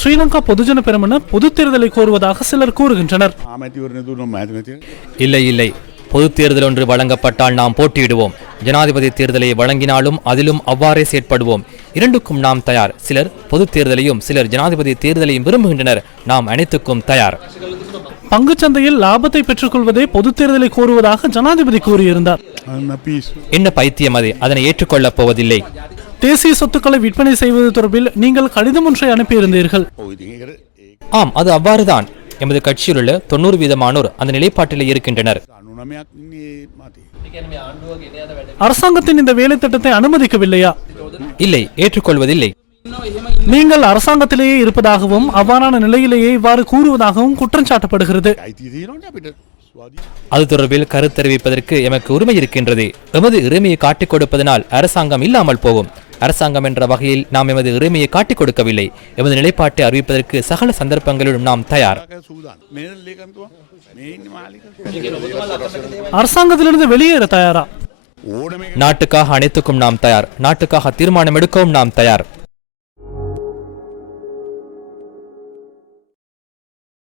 ஸ்ரீலங்கா பொதுஜன பெரமுன பொதுத் தேர்தலை கோருவதாக சிலர் கூறுகின்றனர். இல்லை இல்லை, பொது தேர்தல் ஒன்று வழங்கப்பட்டால் நாம் போட்டியிடுவோம். ஜனாதிபதி தேர்தலை வழங்கினாலும் அதிலும் அவ்வாறே செயற்படுவோம். இரண்டுக்கும் நாம் தயார். சிலர் பொது தேர்தலையும் சிலர் ஜனாதிபதி தேர்தலையும் விரும்புகின்றனர். நாம் அனைத்துக்கும் தயார். பங்குச்சந்தையில் லாபத்தை பெற்றுக் கொள்வதே பொது தேர்தலை கோருவதாக ஜனாதிபதி கூறியிருந்தார். என்ன பைத்தியம் அது? அதனை ஏற்றுக்கொள்ளப் போவதில்லை. தேசிய சொத்துக்களை விற்பனை செய்வது தொடர்பில் நீங்கள் கடிதம் ஒன்றை அனுப்பியிருந்தீர்கள். ஆம், அது அவ்வாறுதான். எமது கட்சியில் உள்ள 90% அந்த நிலைப்பாட்டிலே இருக்கின்றனர். அரசாங்கத்தின் இந்த வேலை திட்டத்தை அனுமதிக்கவில்லையா? இல்லை, ஏற்றுக்கொள்வதில்லை. நீங்கள் அரசாங்கத்திலேயே இருப்பதாகவும் அவ்வாறான நிலையிலேயே இவ்வாறு கூறுவதாகவும் குற்றம் சாட்டப்படுகிறது. அது தொடர்பில் கருத்தறிவிப்பதற்கு எமக்கு உரிமை இருக்கின்றது. எமது உரிமையை காட்டிக் கொடுப்பதனால் அரசாங்கம் இல்லாமல் போகும். அரசாங்கம் என்ற வகையில் நாம் எமது உரிமையை காட்டிக் கொடுக்கவில்லை. எமது நிலைப்பாட்டை அறிவிப்பதற்கு சகல சந்தர்ப்பங்களிலும் நாம் தயார். அரசாங்கத்திலிருந்து வெளியேற தயாரா? நாட்டுக்காக அனைத்துக்கும் நாம் தயார். நாட்டுக்காக தீர்மானம் எடுக்கவும் நாம் தயார்.